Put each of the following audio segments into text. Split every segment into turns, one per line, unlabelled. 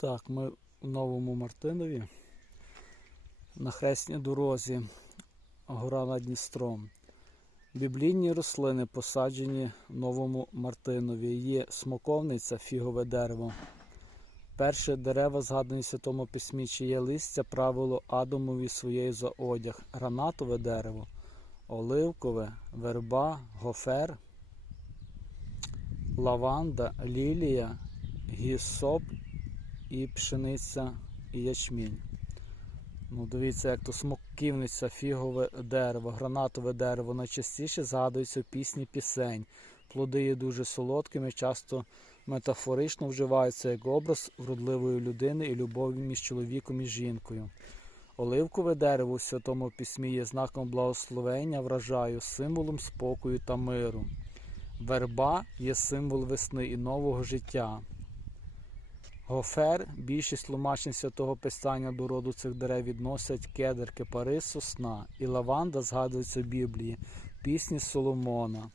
Так, ми в Новому Мартинові на хресній дорозі гора над Дністром. Біблійні рослини посаджені в Новому Мартинові. Є смоковниця, фігове дерево. Перше дерева, згадані в Святому Письмі, чиє листя правило Адамові своєю за одяг, гранатове дерево, оливкове, верба, гофер, лаванда, лілія, гісоп і пшениця і ячмінь. Ну, дивіться, як то смоківниця, фігове дерево, гранатове дерево найчастіше згадується в пісні пісень. Плоди є дуже солодкими, часто метафорично вживаються як образ вродливої людини і любові між чоловіком і жінкою. Оливкове дерево у Святому Письмі є знаком благословення, вражаю, символом спокою та миру. Верба є символ весни і нового життя. Гофер, більшість тлумачень святого писання до роду цих дерев відносять кедр, кипарис, сосна, і лаванда згадується в Біблії, пісні Соломона.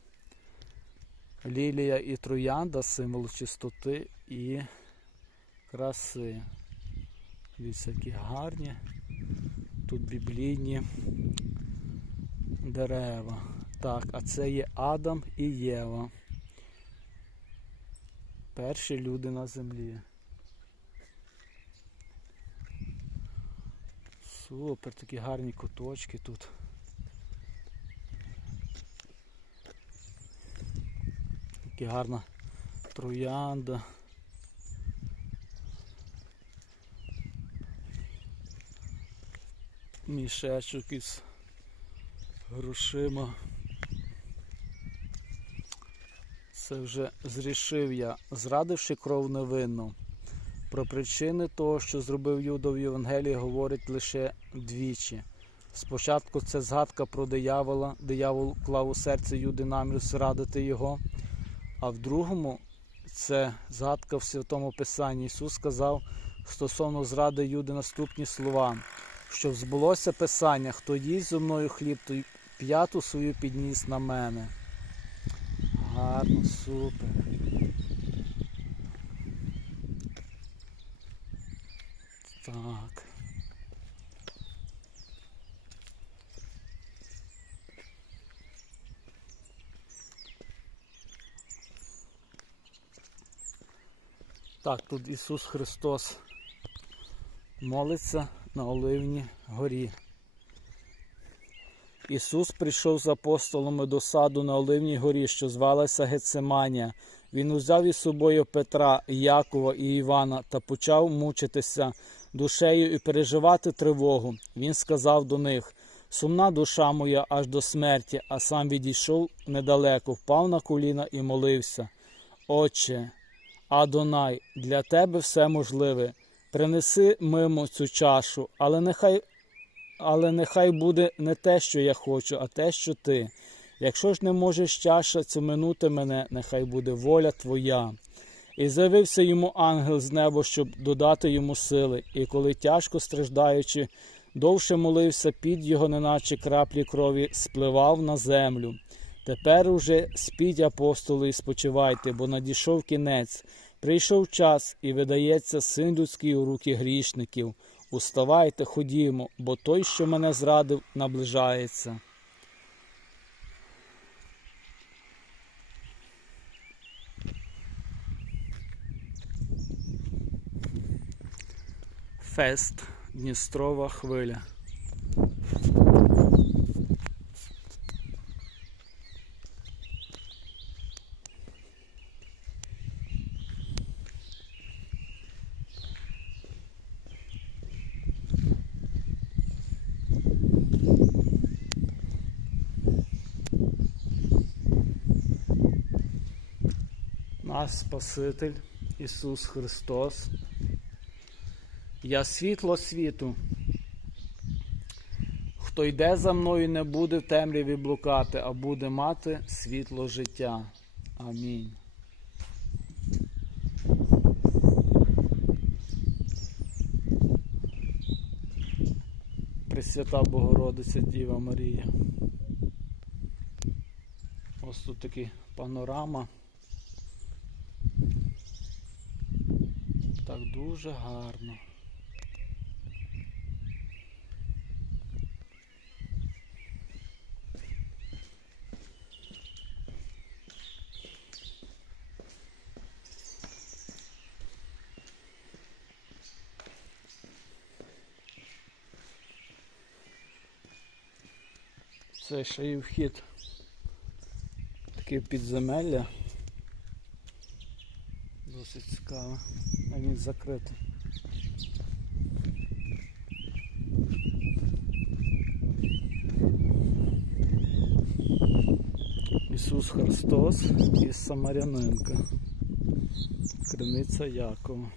Лілія і троянда символ чистоти і краси. Дивіться, які гарні. Тут біблійні дерева. Так, а це є Адам і Єва. Перші люди на землі. Супер, такі гарні куточки тут. Такі гарна троянда. Мішечок із грошима. Це вже зрішив я, зрадивши кров невинну. Про причини того, що зробив Юда в Євангелії, говорить лише двічі. Спочатку це згадка про диявола, диявол клав у серце Юди намір зрадити його. А в другому це згадка в Святому Писанні. Ісус сказав стосовно зради Юди наступні слова, що збулося Писання, хто їсть зо мною хліб, той п'яту свою підніс на мене. Гарно, супер. Так. Так, тут Ісус Христос молиться на Оливній горі. Ісус прийшов з апостолами до саду на Оливній горі, що звалася Гецеманія. Він узяв із собою Петра, Якова і Івана та почав мучитися душею і переживати тривогу. Він сказав до них: Сумна душа моя аж до смерті, а сам відійшов недалеко, впав на коліна і молився. Отче, Адонай, для тебе все можливе. Принеси мимо цю чашу, але нехай, але нехай буде не те, що я хочу, а те, що ти. Якщо ж не можеш чаша цю минути мене, нехай буде воля твоя. І з'явився йому ангел з неба, щоб додати йому сили, і коли тяжко страждаючи, довше молився, під його, неначе краплі крові, спливав на землю. Тепер уже спіть, апостоли, і спочивайте, бо надійшов кінець. Прийшов час і видається син людський у руки грішників. Уставайте, ходімо, бо той, що мене зрадив, наближається. Фест Дністрова хвиля. Наш Спаситель Ісус Христос. Я світло світу. Хто йде за мною, не буде в темряві блукати, а буде мати світло життя. Амінь. Пресвята Богородиця Діва Марія. Ось тут такі панорама. Так дуже гарно. Це ще і вхід. Таке підземелля. Досить цікаве. А він закритий. Ісус Христос із Самарянинка. Криниця Якова.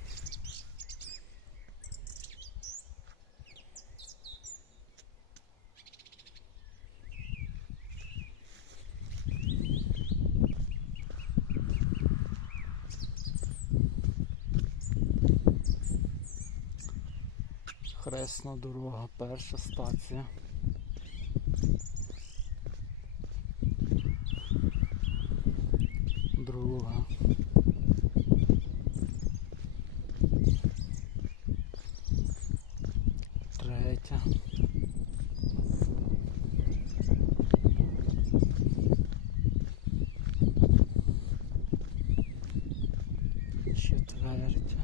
Хресна дорога, перша стація. Друга. Третя. Четвертя.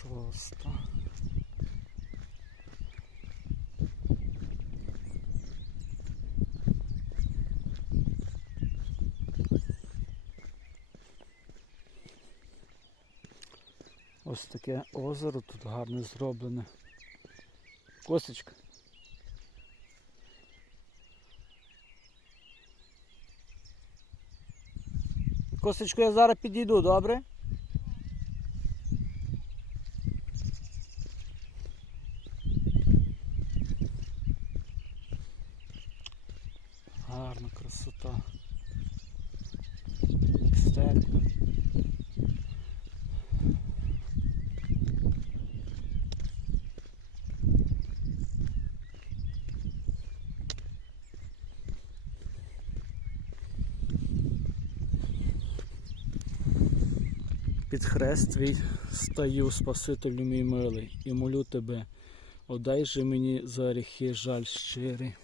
Шоста. Ось таке озеро тут гарно зроблене. Косточка. Косточку, я зараз підійду, добре? Гарна красота. Стель. Під хрест твій стаю, Спасителю мій милий, і молю тебе, одай же мені за гріхи жаль щирий.